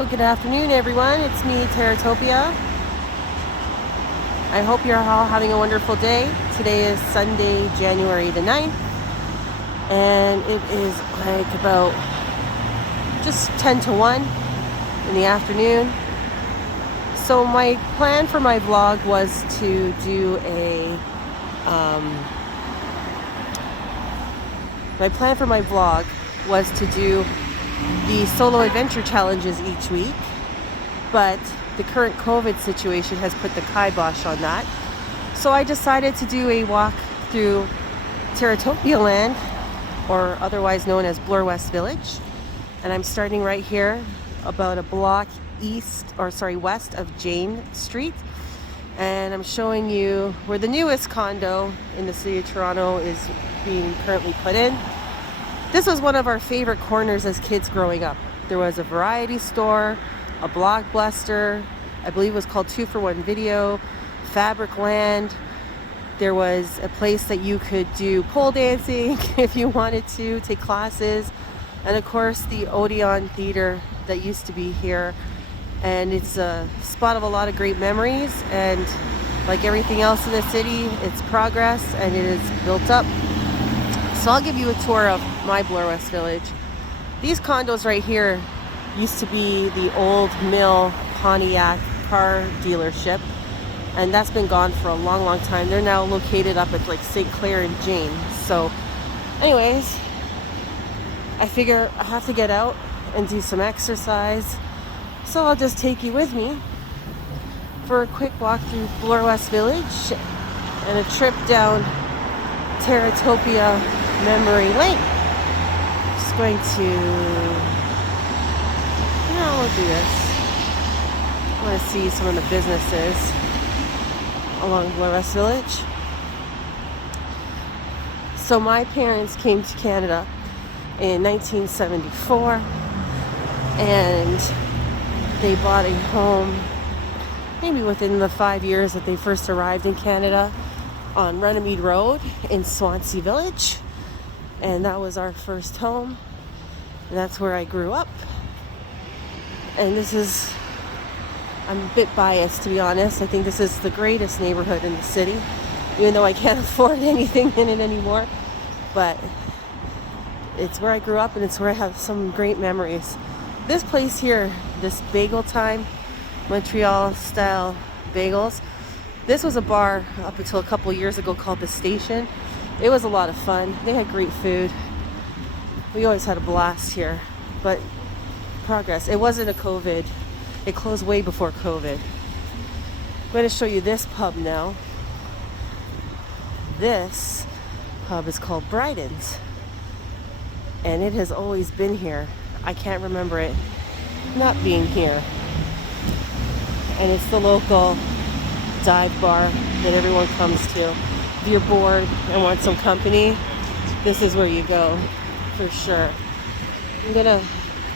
So good afternoon, everyone. It's me, Taratopia. I hope you're all having a wonderful day. Today is Sunday, January the 9th, and it is like about just 10 to 1 in the afternoon. So my plan for my vlog was to do the solo adventure challenges each week, but the current COVID situation has put the kibosh on that. So I decided to do a walk through Taratopia land, or otherwise known as Bloor West Village. And I'm starting right here, about a block west of Jane Street. And I'm showing you where the newest condo in the city of Toronto is being currently put in. This was one of our favorite corners as kids growing up. There was a variety store, a Blockbuster, I believe it was called 2-for-1 Video, Fabric Land. There was a place that you could do pole dancing if you wanted to, take classes. And of course the Odeon Theater that used to be here. And it's a spot of a lot of great memories. And like everything else in the city, it's progress and it is built up. So I'll give you a tour of my Bloor West Village. These condos right here used to be the old Mill Pontiac car dealership, and that's been gone for a long time. They're now located up at like St. Clair and Jane. So anyways, I figure I have to get out and do some exercise, so I'll just take you with me for a quick walk through Bloor West Village and a trip down Taratopia memory lane. Just going to, we'll do this. I want to see some of the businesses along Bloor West Village. So my parents came to Canada in 1974, and they bought a home maybe within the 5 years that they first arrived in Canada on Runaway Road in Swansea Village. And that was our first home, and that's where I grew up. And I'm a bit biased, to be honest. I think this is the greatest neighborhood in the city, even though I can't afford anything in it anymore. But it's where I grew up, and it's where I have some great memories. This place here, this Bagel Time, Montreal style bagels, this was a bar up until a couple years ago called The Station. It was a lot of fun. They had great food. We always had a blast here. But progress. It wasn't a COVID. It closed way before COVID. I'm going to show you this pub now. This pub is called Bryden's, and it has always been here. I can't remember it not being here. And it's the local dive bar that everyone comes to. If you're bored and want some company, this is where you go, for sure. I'm gonna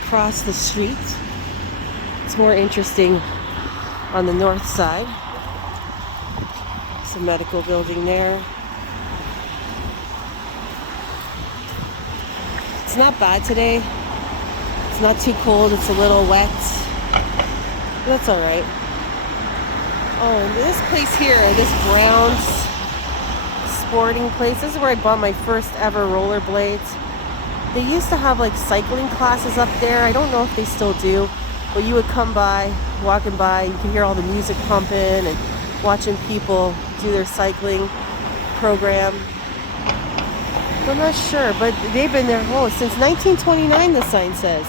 cross the street. It's more interesting on the north side. Some medical building there. It's not bad today. It's not too cold. It's a little wet. That's all right. Oh, and this place here, this Brown's sporting place, this is where I bought my first ever rollerblades. They used to have like cycling classes up there. I don't know if they still do, but you would come by, walking by, you could hear all the music pumping and watching people do their cycling program. I'm not sure, but they've been there since 1929, the sign says.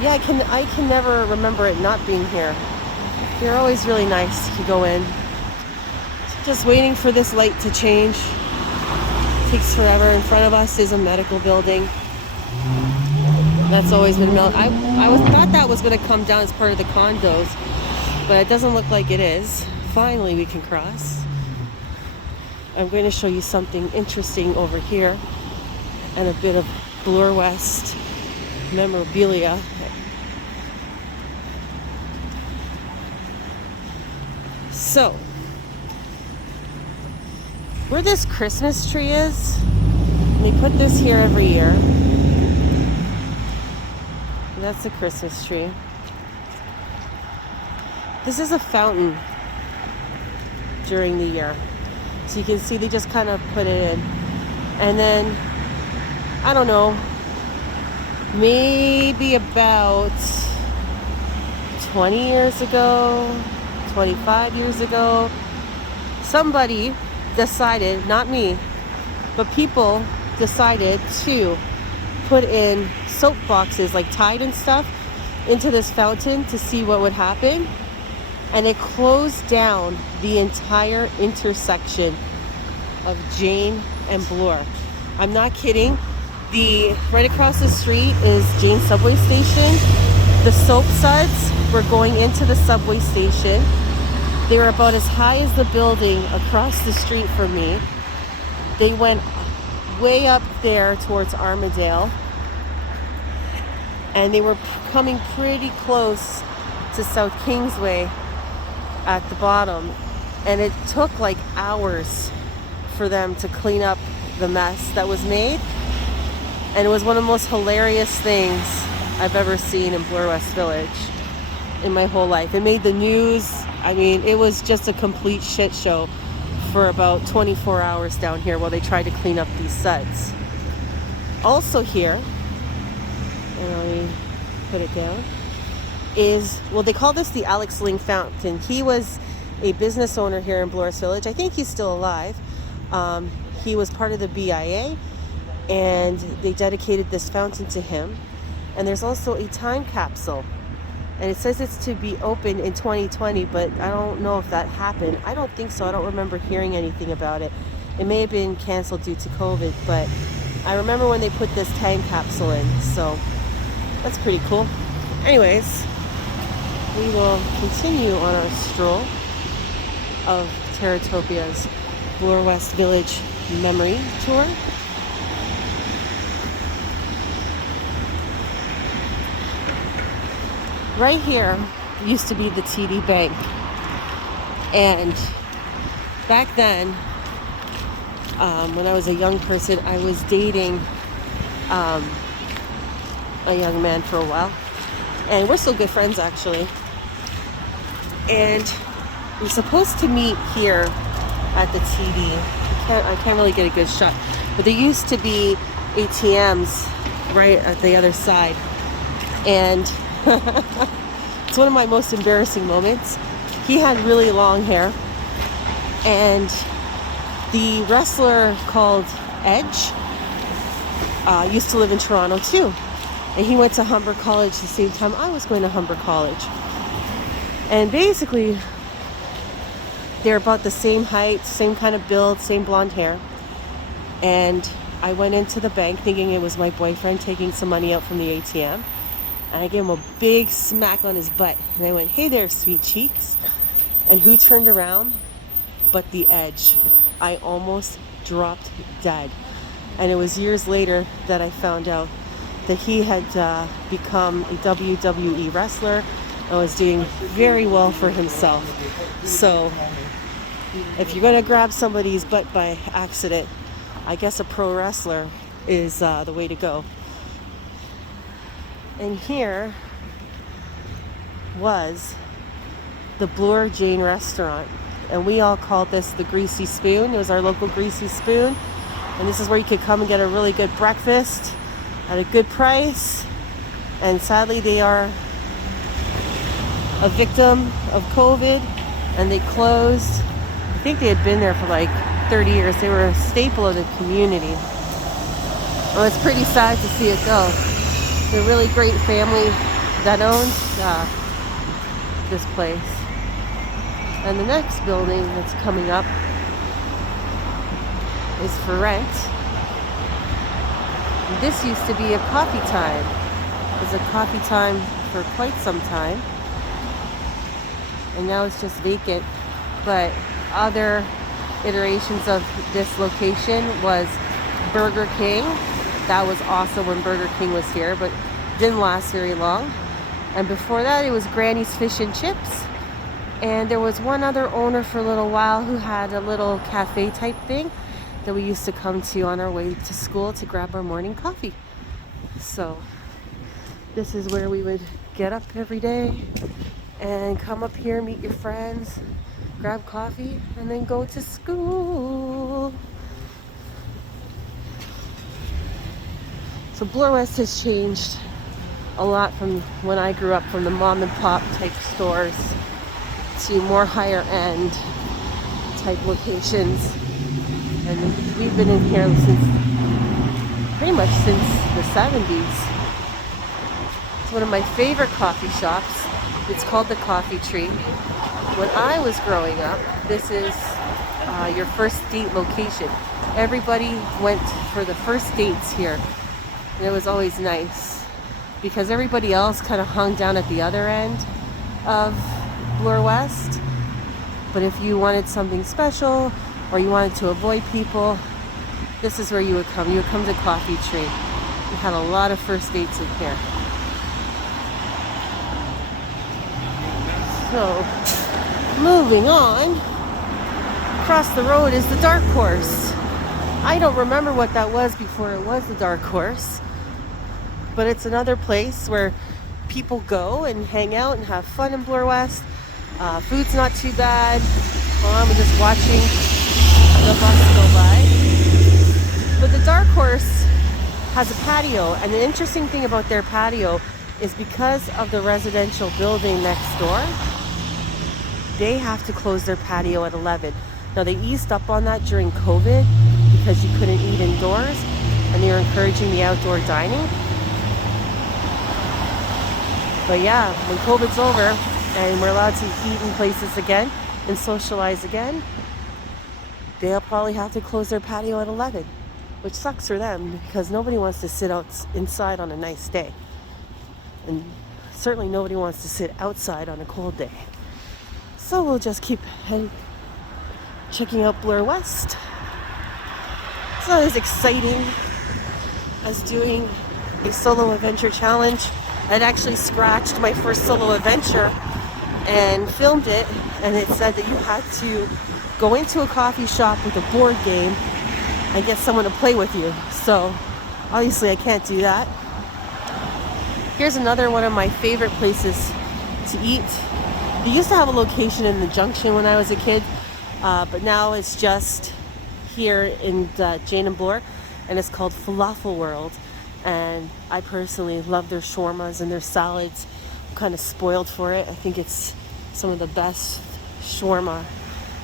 Yeah, I can never remember it not being here. They're always really nice. You go in. Just waiting for this light to change. Takes forever. In front of us is a medical building. That's always been built. I thought that was going to come down as part of the condos, but it doesn't look like it is. Finally, we can cross. I'm going to show you something interesting over here, and a bit of Bloor West memorabilia. So, where this Christmas tree is, they put this here every year. That's the Christmas tree. This is a fountain during the year. So you can see they just kind of put it in. And then, I don't know, maybe about 20 years ago, 25 years ago, somebody decided, not me, but people decided to put in soap boxes, like Tide and stuff, into this fountain to see what would happen. And it closed down the entire intersection of Jane and Bloor. I'm not kidding. Right across the street is Jane subway station. The soap suds were going into the subway station. They were about as high as the building across the street from me. They went way up there towards Armadale. And they were coming pretty close to South Kingsway at the bottom. And it took like hours for them to clean up the mess that was made. And it was one of the most hilarious things I've ever seen in Bloor West Village in my whole life. It made the news. I mean, it was just a complete shit show for about 24 hours down here while they tried to clean up these suds. Also here, and let me put it down, is, well, they call this the Alex Ling Fountain. He was a business owner here in Bloor West Village. I think he's still alive. He was part of the BIA, and they dedicated this fountain to him. And there's also a time capsule, and it says it's to be open in 2020, but I don't know if that happened. I don't think so. I don't remember hearing anything about it. It may have been canceled due to COVID, but I remember when they put this time capsule in, so that's pretty cool. Anyways, we will continue on our stroll of Taratopia's Bloor West Village memory tour. Right here used to be the TD Bank, and back then, when I was a young person, I was dating a young man for a while, and we're still good friends actually. And we're supposed to meet here at the TD. I can't really get a good shot, but there used to be ATMs right at the other side, and it's one of my most embarrassing moments. He had really long hair, and the wrestler called Edge used to live in Toronto too, and he went to Humber College the same time I was going to Humber College. And basically they're about the same height, same kind of build, same blonde hair. And I went into the bank thinking it was my boyfriend taking some money out from the ATM. And I gave him a big smack on his butt. And I went, "Hey there, sweet cheeks." And who turned around but the Edge? I almost dropped dead. And it was years later that I found out that he had become a WWE wrestler and was doing very well for himself. So if you're going to grab somebody's butt by accident, I guess a pro wrestler is the way to go. And here was the Bloor Jane restaurant. And we all called this the Greasy Spoon. It was our local Greasy Spoon. And this is where you could come and get a really good breakfast at a good price. And sadly, they are a victim of COVID, and they closed. I think they had been there for like 30 years. They were a staple of the community. Well, it's pretty sad to see it go. They're a really great family that owns this place. And the next building that's coming up is for rent. And this used to be a coffee time. It was a coffee time for quite some time. And now it's just vacant. But other iterations of this location was Burger King. That was awesome when Burger King was here, but didn't last very long. And before that, it was Granny's Fish and Chips. And there was one other owner for a little while who had a little cafe type thing that we used to come to on our way to school to grab our morning coffee. So this is where we would get up every day and come up here, meet your friends, grab coffee, and then go to school. So Bloor West has changed a lot from when I grew up, from the mom and pop type stores to more higher end type locations. And we've been in here pretty much since the 70s. It's one of my favorite coffee shops. It's called the Coffee Tree. When I was growing up, this is your first date location. Everybody went for the first dates here. And it was always nice because everybody else kind of hung down at the other end of Bloor West. But if you wanted something special or you wanted to avoid people, this is where you would come. You would come to Coffee Tree. We had a lot of first dates in here. So, moving on, across the road is the Dark Horse. I don't remember what that was before it was the Dark Horse, but it's another place where people go and hang out and have fun in Bloor West. Food's not too bad. I'm just watching the bus go by. But the Dark Horse has a patio, and the interesting thing about their patio is because of the residential building next door, they have to close their patio at 11. Now they eased up on that during COVID because you couldn't eat indoors and they were encouraging the outdoor dining. But yeah, when COVID's over and we're allowed to eat in places again and socialize again, they'll probably have to close their patio at 11, which sucks for them because nobody wants to sit out inside on a nice day. And certainly nobody wants to sit outside on a cold day. So we'll just keep checking out Bloor West. It's not as exciting as doing a solo adventure challenge. I'd actually scratched my first solo adventure and filmed it, and it said that you had to go into a coffee shop with a board game and get someone to play with you. So obviously I can't do that. Here's another one of my favorite places to eat. They used to have a location in the Junction when I was a kid, but now it's just here in Jane and Bloor, and it's called Falafel World. And I personally love their shawarmas and their salads. I'm kind of spoiled for it. I think it's some of the best shawarma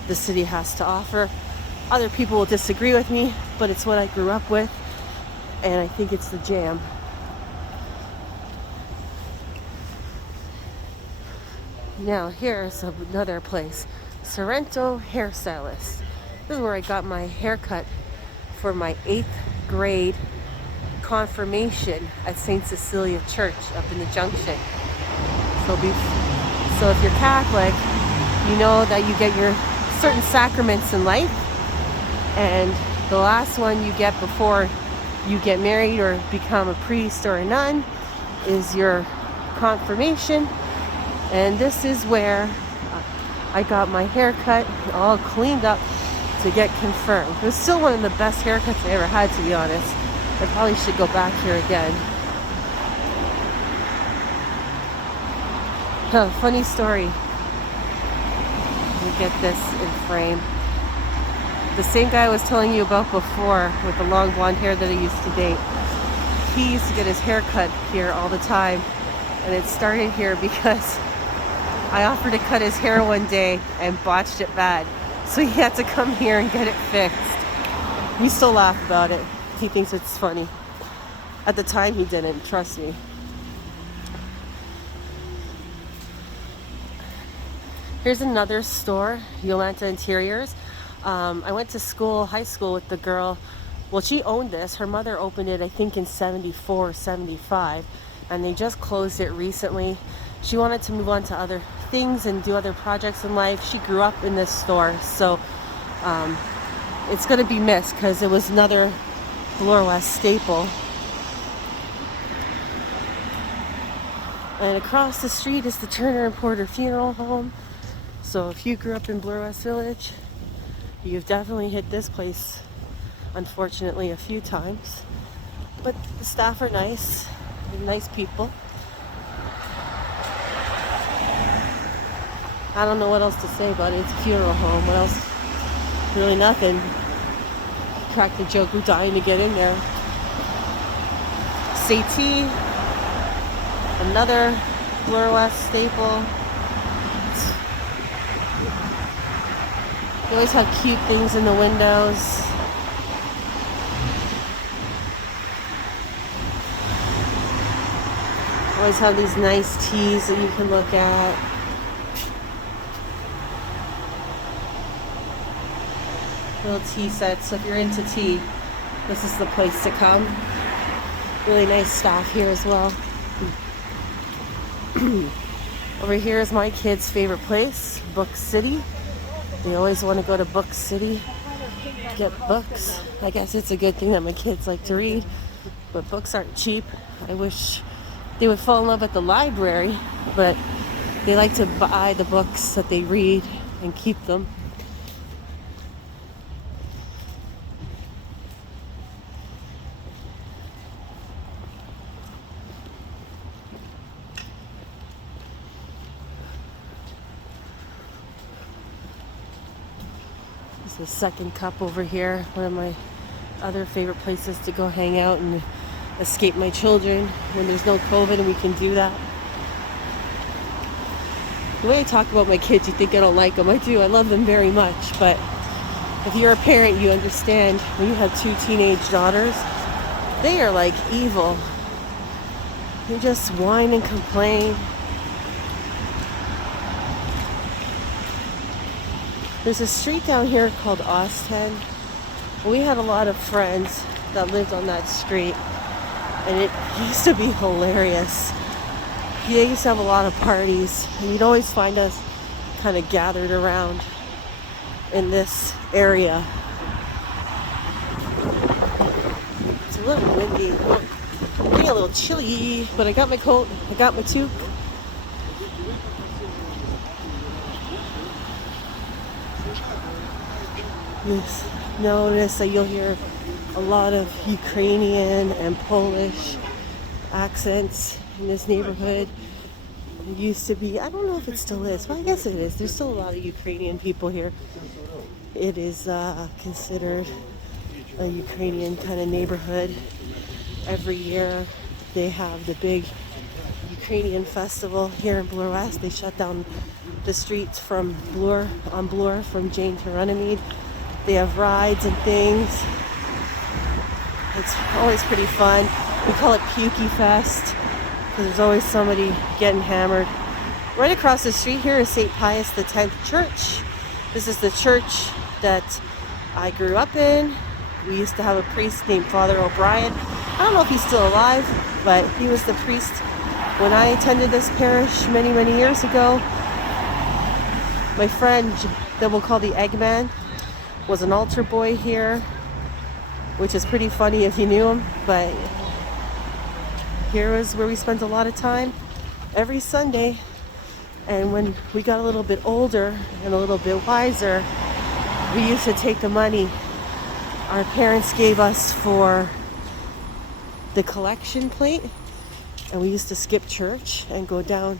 the city has to offer. Other people will disagree with me, but it's what I grew up with, and I think it's the jam. Now here's another place, Sorrento Hairstylist. This is where I got my haircut for my 8th grade confirmation at St. Cecilia Church up in the Junction. So if you're Catholic, you know that you get your certain sacraments in life, and the last one you get before you get married or become a priest or a nun is your confirmation. And this is where I got my haircut all cleaned up to get confirmed. It was still one of the best haircuts I ever had, to be honest. I probably should go back here again. Funny story. Let me get this in frame. The same guy I was telling you about before with the long blonde hair that I used to date, he used to get his hair cut here all the time. And it started here because I offered to cut his hair one day and botched it bad. So he had to come here and get it fixed. We still laugh about it. He thinks it's funny. At the time he didn't, trust me. Here's another store, Yolanta Interiors. I went to high school with the girl. Well, she owned this. Her mother opened it, I think, in 74, 75. And they just closed it recently. She wanted to move on to other things and do other projects in life. She grew up in this store, so it's going to be missed because it was another Bloor West staple. And across the street is the Turner and Porter Funeral Home. So if you grew up in Bloor West Village, you've definitely hit this place, unfortunately, a few times. But the staff are nice. They're nice people. I don't know what else to say about it. It's a funeral home. What else? Really nothing. Cracked the joke, we're dying to get in there. Settee, another Bloor West staple. They always have cute things in the windows. Always have these nice teas that you can look at. Little tea sets. So if you're into tea, this is the place to come. Really nice staff here as well. Over here is my kids' favorite place, Book City. They always want to go to Book City, get books. I guess it's a good thing that my kids like to read, but books aren't cheap. I wish they would fall in love with the library, but they like to buy the books that they read and keep them. The Second Cup over here, one of my other favorite places to go hang out and escape my children when there's no COVID and we can do that. The way I talk about my kids, you think I don't like them. I do. I love them very much. But if you're a parent, you understand when you have 2 teenage daughters, they are like evil. They just whine and complain. There's a street down here called Austin. We had a lot of friends that lived on that street, and it used to be hilarious. They used to have a lot of parties, and you'd always find us kind of gathered around in this area. It's a little windy, getting a little chilly, but I got my coat, I got my toque. Notice that you'll hear a lot of Ukrainian and Polish accents in this neighborhood. It used to be, I don't know if it still is, well I guess it is. There's still a lot of Ukrainian people here. It is considered a Ukrainian kind of neighborhood. Every year they have the big Ukrainian festival here in Bloor West. They shut down the streets from Bloor from Jane to Runnymede. They have rides and things. It's always pretty fun. We call it Pukey Fest because there's always somebody getting hammered. Right across the street here is St. Pius X Church. This is the church that I grew up in. We used to have a priest named Father O'Brien. I don't know if he's still alive, but he was the priest when I attended this parish many, many years ago. My friend that we'll call the Eggman was an altar boy here, which is pretty funny if you knew him, but here is where we spent a lot of time every Sunday. And when we got a little bit older and a little bit wiser, we used to take the money our parents gave us for the collection plate, and we used to skip church and go down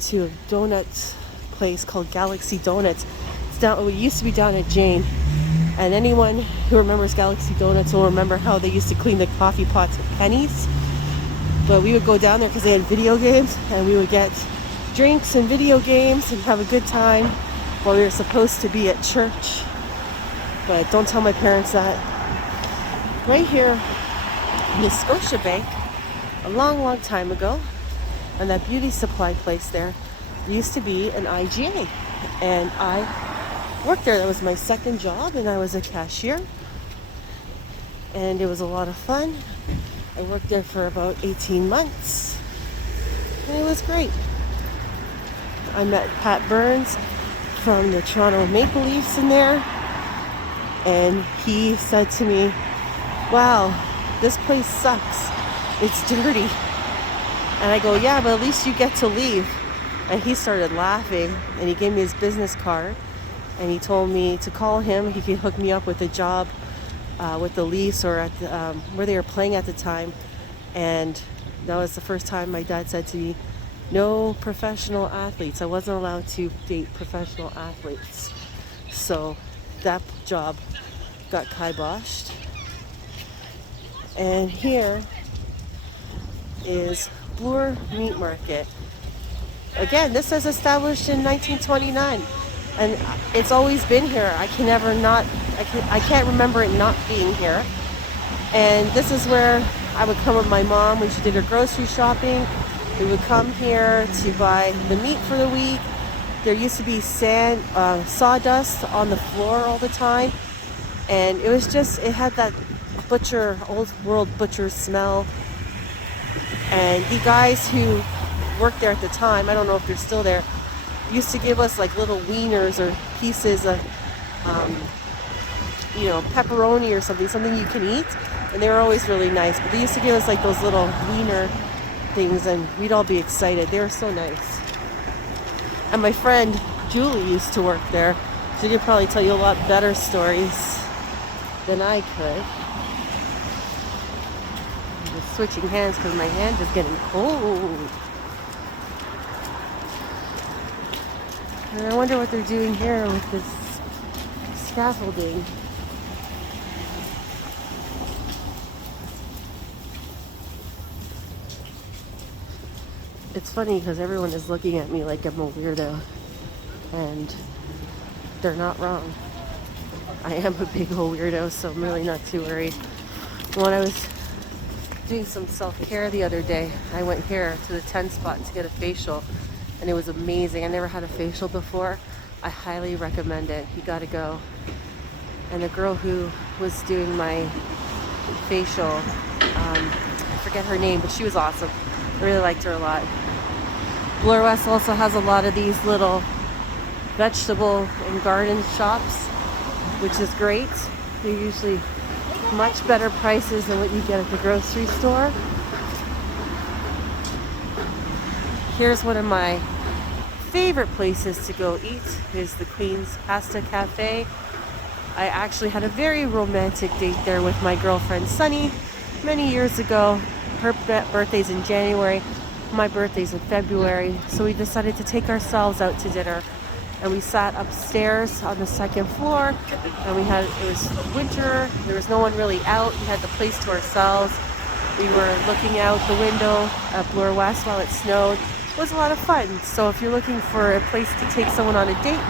to a donut place called Galaxy Donuts. It used to be down at Jane, and anyone who remembers Galaxy Donuts will remember how they used to clean the coffee pots with pennies. But we would go down there because they had video games, and we would get drinks and video games and have a good time while we were supposed to be at church. But don't tell my parents that. Right here in the Scotiabank, a long, long time ago, and that beauty supply place there used to be an IGA, and I worked there. That was my second job, and I was a cashier, and it was a lot of fun. I worked there for about 18 months, and it was great. I met Pat Burns from the Toronto Maple Leafs in there, and he said to me, "Wow, this place sucks. It's dirty." And I go, "Yeah, but at least you get to leave." And he started laughing, and he gave me his business card, and he told me to call him. He could hook me up with a job with the Leafs or at where they were playing at the time. And that was the first time my dad said to me, no professional athletes. I wasn't allowed to date professional athletes. So that job got kiboshed. And here is Bloor Meat Market. Again, this was established in 1929, and it's always been here. I can't remember it not being here. And this is where I would come with my mom when she did her grocery shopping. We would come here to buy the meat for the week. There used to be sawdust on the floor all the time, and it had that old world butcher smell. And the guys who worked there at the time, I don't know if they're still there, used to give us like little wieners or pieces of pepperoni or something you can eat, and they were always really nice. But they used to give us like those little wiener things, and we'd all be excited. They were so nice. And my friend Julie used to work there. She could probably tell you a lot better stories than I could. I'm just switching hands because my hand is getting cold. And I wonder what they're doing here with this scaffolding. It's funny because everyone is looking at me like I'm a weirdo, and they're not wrong. I am a big old weirdo, so I'm really not too worried. When I was doing some self-care the other day, I went here to the 10 spot to get a facial, and it was amazing. I never had a facial before. I highly recommend it. You gotta go. And the girl who was doing my facial, I forget her name, but she was awesome. I really liked her a lot. Bloor West also has a lot of these little vegetable and garden shops, which is great. They're usually much better prices than what you get at the grocery store. Here's one of my favorite places to go eat, is the Queen's Pasta Cafe. I actually had a very romantic date there with my girlfriend Sunny many years ago. Her birthday's in January, my birthday's in February, so we decided to take ourselves out to dinner. And we sat upstairs on the second floor, and it was winter, there was no one really out, we had the place to ourselves. We were looking out the window at Bloor West while it snowed. It was a lot of fun. So if you're looking for a place to take someone on a date,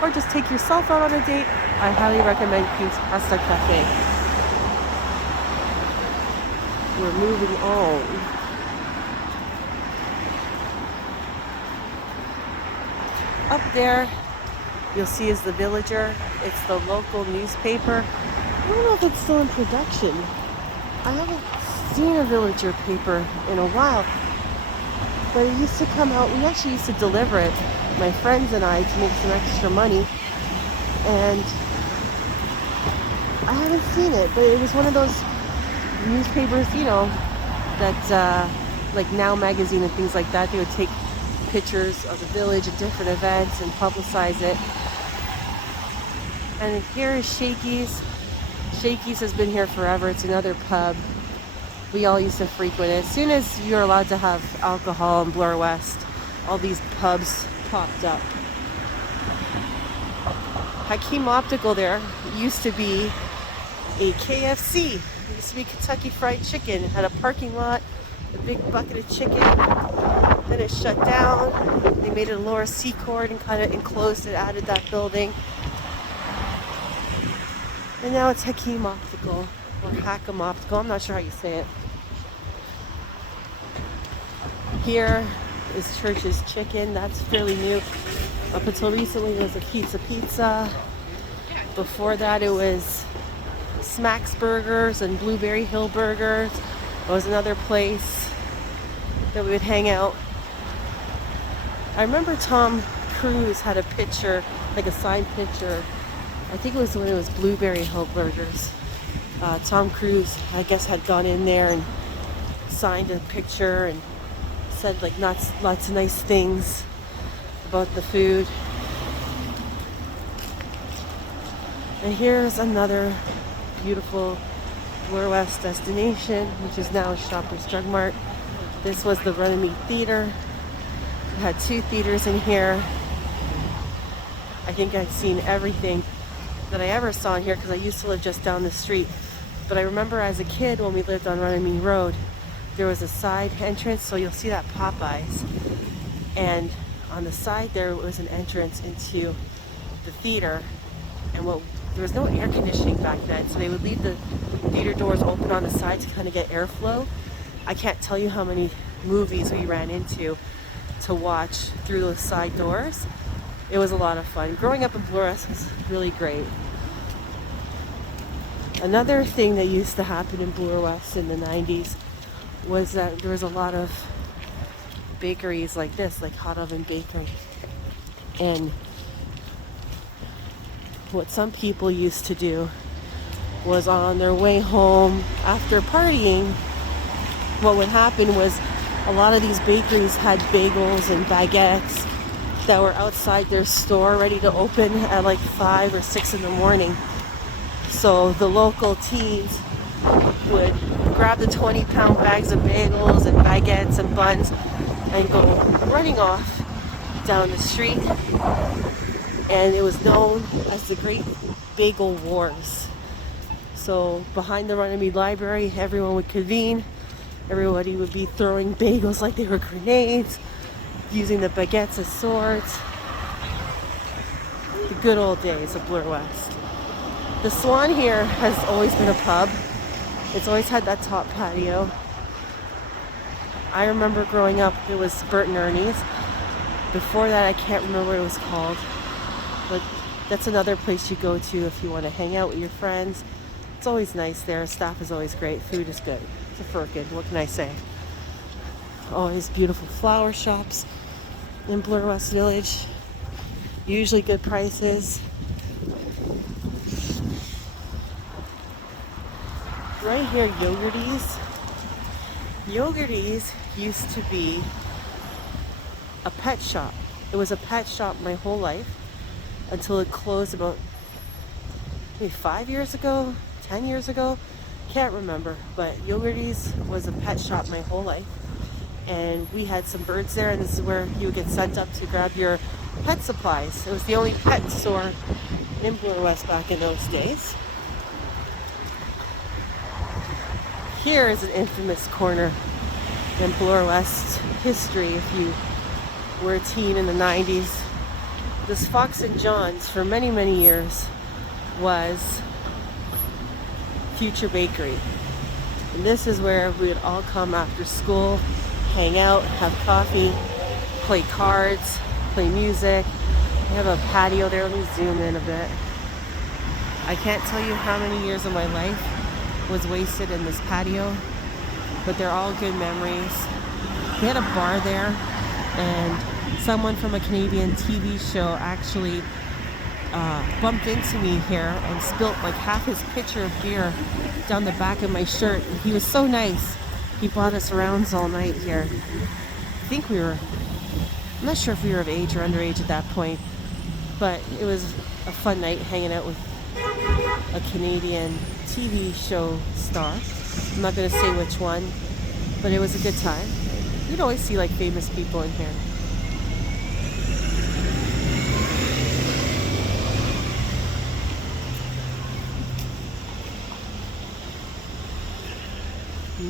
or just take yourself out on a date, I highly recommend Queen's Pasta Cafe. We're moving on. Up there, you'll see is the Villager. It's the local newspaper. I don't know if it's still in production. I haven't seen a Villager paper in a while, but it used to come out. We actually used to deliver it, my friends and I, to make some extra money. And I haven't seen it, but it was one of those newspapers, that like Now Magazine and things like that, they would take pictures of the village at different events and publicize it. And here is Shakey's. Shakey's has been here forever. It's another pub. We all used to frequent it. As soon as you're allowed to have alcohol in Bloor West, all these pubs popped up. Hakeem Optical there used to be a KFC. It used to be Kentucky Fried Chicken. It had a parking lot, a big bucket of chicken. Then it shut down. They made it a Laura Secord and kind of enclosed it, added that building. And now it's Hakeem Optical, or Hakeem Optical. I'm not sure how you say it. Here is Church's Chicken. That's fairly new. Up until recently, it was a Pizza. Before that, it was Smack's Burgers and Blueberry Hill Burgers. It was another place that we would hang out. I remember Tom Cruise had a picture, like a signed picture. I think it was when it was Blueberry Hill Burgers. Tom Cruise, I guess, had gone in there and signed a picture and said like lots of nice things about the food. And here's another beautiful Bloor West destination, which is now Shoppers Drug Mart. This was the Runnymede Theater. It had 2 theaters in here. I think I've seen everything that I ever saw in here because I used to live just down the street. But I remember as a kid when we lived on Runaway Road, there was a side entrance, so you'll see that Popeyes. And on the side there was an entrance into the theater. And there was no air conditioning back then, so they would leave the theater doors open on the side to kind of get airflow. I can't tell you how many movies we ran into to watch through those side doors. It was a lot of fun. Growing up in Bloor West was really great. Another thing that used to happen in Bloor West in the 90s was that there was a lot of bakeries like this, like Hot Oven Bakery. And what some people used to do was on their way home after partying, what would happen was a lot of these bakeries had bagels and baguettes that were outside their store ready to open at like 5 or 6 in the morning. So the local teens would grab the 20-pound bags of bagels and baguettes and buns and go running off down the street. And it was known as the Great Bagel Wars. So behind the Runaway Library, everyone would convene. Everybody would be throwing bagels like they were grenades, using the baguettes as swords. The good old days of Bloor West. The Swan here has always been a pub. It's always had that top patio. I remember growing up, it was Bert and Ernie's. Before that, I can't remember what it was called. But that's another place you go to if you want to hang out with your friends. It's always nice there. Staff is always great. Food is good. It's a firkin. What can I say? Always beautiful flower shops in Bloor West Village. Usually good prices. Right here, Yogurties. Yogurties used to be a pet shop. It was a pet shop my whole life until it closed about maybe 5 years ago, 10 years ago. Can't remember, but Yogurties was a pet shop my whole life. And we had some birds there, and this is where you would get sent up to grab your pet supplies. It was the only pet store in Bloor West back in those days. Here is an infamous corner in Bloor West history if you were a teen in the 90s. This Fox and John's for many, many years was Future Bakery. And this is where we would all come after school, hang out, have coffee, play cards, play music. We have a patio there. Let me zoom in a bit. I can't tell you how many years of my life was wasted in this patio, but they're all good memories. They had a bar there, and someone from a Canadian TV show actually bumped into me here and spilt like half his pitcher of beer down the back of my shirt. And he was so nice. He bought us rounds all night here. I think I'm not sure if we were of age or underage at that point, but it was a fun night hanging out with a Canadian TV show star. I'm not going to say which one, but it was a good time. You'd always see like famous people in here.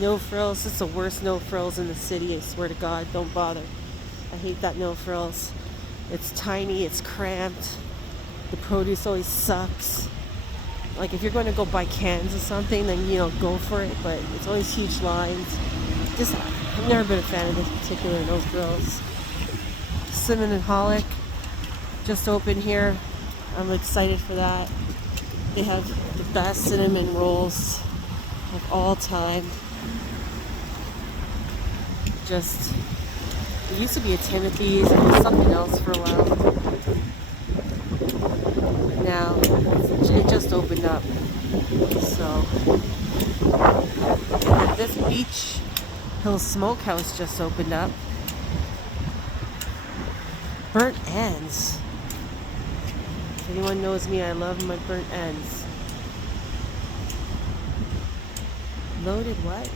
No frills. It's the worst no frills in the city. I swear to God, don't bother. I hate that no frills. It's tiny, it's cramped. The produce always sucks. Like if you're going to go buy cans of something, then go for it. But it's always huge lines. I've never been a fan of this particular no frills. Cinnamon Holic just opened here. I'm excited for that. They have the best cinnamon rolls of all time. It used to be a Timothy's, and it was something else for a while. But now it just opened up. So this Beach Hill Smokehouse just opened up. Burnt ends. If anyone knows me, I love my burnt ends. Loaded what?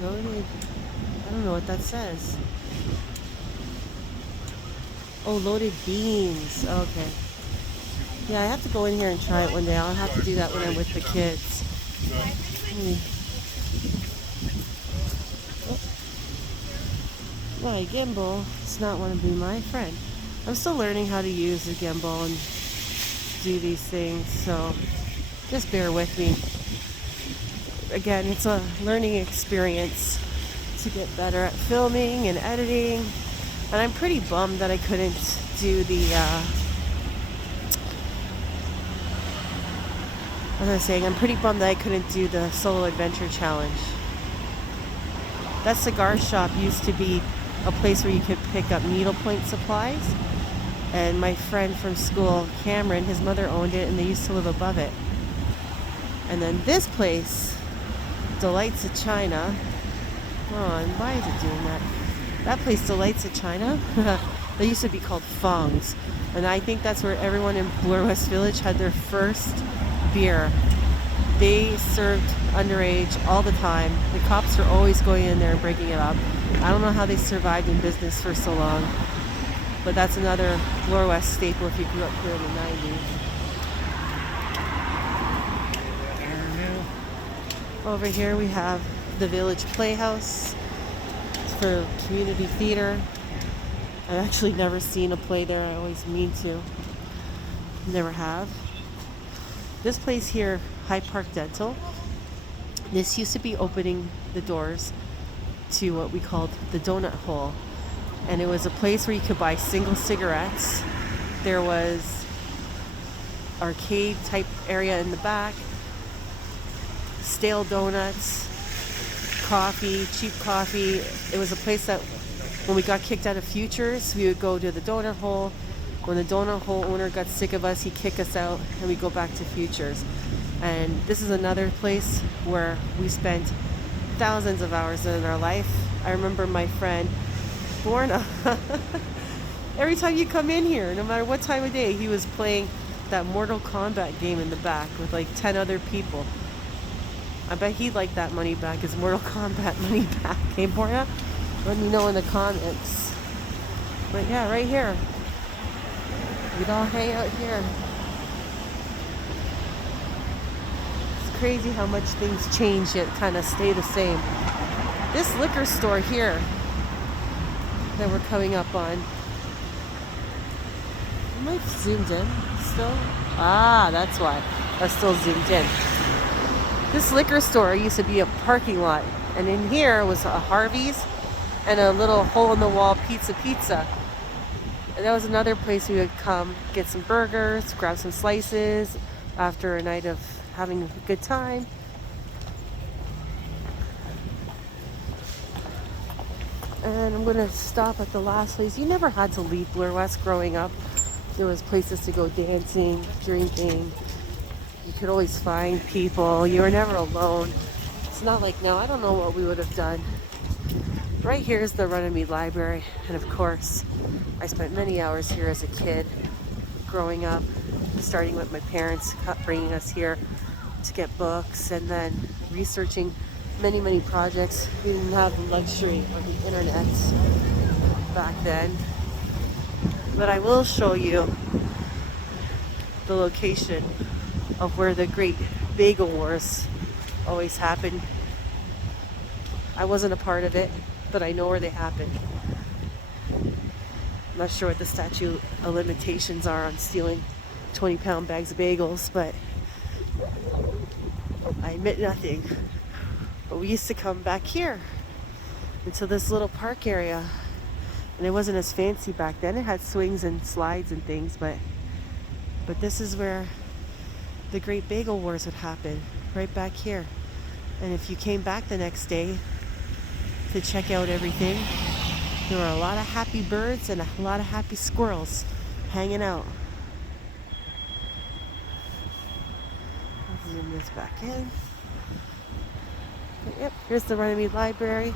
Loaded, I don't know what that says. Oh, loaded beans. Okay. Yeah, I have to go in here and try it one day. I'll have to do that when I'm with the kids. Hmm. My gimbal does not want to be my friend. I'm still learning how to use the gimbal and do these things, so just bear with me. Again, it's a learning experience to get better at filming and editing, and I'm pretty bummed that I couldn't do the as I was saying, I'm pretty bummed that I couldn't do the solo adventure challenge. That cigar shop used to be a place where you could pick up needlepoint supplies, and my friend from school, Cameron, his mother owned it, and they used to live above it. And then this place, Delights of China. Oh, and why is it doing that? That place, Delights of China, they used to be called Fongs. And I think that's where everyone in Bloor West Village had their first beer. They served underage all the time. The cops were always going in there and breaking it up. I don't know how they survived in business for so long. But that's another Bloor West staple if you grew up here in the 90s. Over here we have the Village Playhouse. It's for community theater. I've actually never seen a play there. I always mean to. Never have. This place here, High Park Dental, this used to be opening the doors to what we called the donut hole. And it was a place where you could buy single cigarettes. There was arcade type area in the back, stale donuts, coffee, cheap coffee. It was a place that when we got kicked out of Futures, we would go to the donut hole. When the donut hole owner got sick of us, he'd kick us out and we'd go back to Futures. And this is another place where we spent thousands of hours in our life. I remember my friend Borna. Every time you come in here, no matter what time of day, he was playing that Mortal Kombat game in the back with like 10 other people. I bet he'd like that money back, his Mortal Kombat money back. Hey, Borna? Let me know in the comments. But yeah, right here. We'd all hang out here. It's crazy how much things change yet kind of stay the same. This liquor store here that we're coming up on. Am I zoomed in still? Ah, that's why. I'm still zoomed in. This liquor store used to be a parking lot, and in here was a Harvey's and a little hole-in-the-wall pizza. And that was another place we would come get some burgers, grab some slices after a night of having a good time. And I'm going to stop at the last place. You never had to leave Bloor West growing up. There was places to go dancing, drinking. You could always find people. You were never alone. It's not like now. I don't know what we would have done. Right here is the Runaway Library. And of course, I spent many hours here as a kid, growing up, starting with my parents, bringing us here to get books, and then researching many projects. We didn't have the luxury of the internet back then. But I will show you the location of where the Great Bagel Wars always happened. I wasn't a part of it, but I know where they happened. I'm not sure what the statute of limitations are on stealing 20-pound bags of bagels, but I admit nothing. But we used to come back here into this little park area, and it wasn't as fancy back then. It had swings and slides and things, but this is where the Great Bagel Wars would happen, right back here. And if you came back the next day to check out everything, there were a lot of happy birds and a lot of happy squirrels hanging out. I'll zoom this back in. Yep, here's the Runaway Library.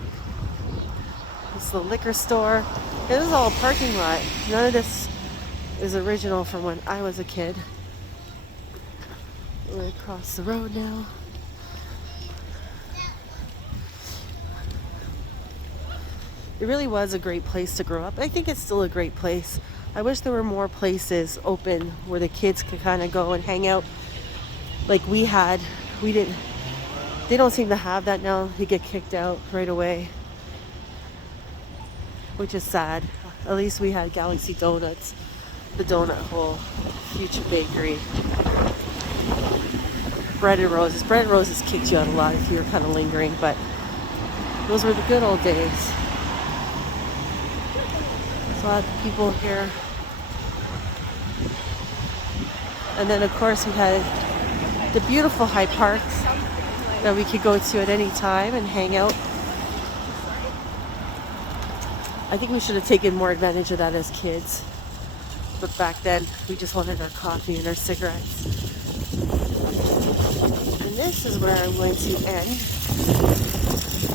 This is the liquor store. This is all a parking lot. None of this is original from when I was a kid. We're across the road now. It really was a great place to grow up. I think it's still a great place. I wish there were more places open where the kids could kind of go and hang out like we had. We didn't, they don't seem to have that now. They get kicked out right away, which is sad. At least we had Galaxy Donuts, the donut hole, Future Bakery, Bread and Roses. Bread and Roses kicked you out a lot if you were kind of lingering, but those were the good old days. There's a lot of people here. And then of course we had the beautiful High Park that we could go to at any time and hang out. I think we should have taken more advantage of that as kids. But back then, we just wanted our coffee and our cigarettes. And this is where I'm going to end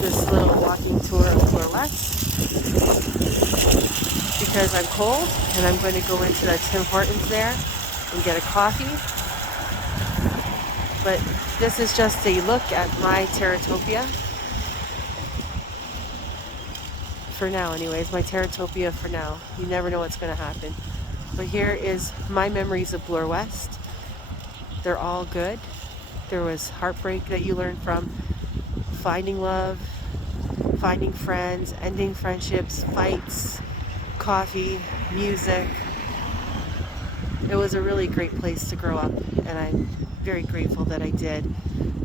this little walking tour of Bloor West. Because I'm cold and I'm going to go into that Tim Hortons there and get a coffee. But this is just a look at my Taratopia. For now anyways, my Taratopia for now. You never know what's going to happen. But here is my memories of Bloor West. They're all good. There was heartbreak that you learned from, finding love, finding friends, ending friendships, fights, coffee, music. It was a really great place to grow up, and I'm very grateful that I did,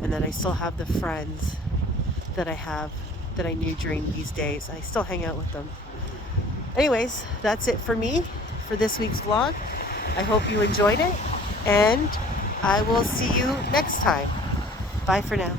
and that I still have the friends that I have that I knew during these days. I still hang out with them. Anyways, that's it for me for this week's vlog. I hope you enjoyed it, and I will see you next time. Bye for now.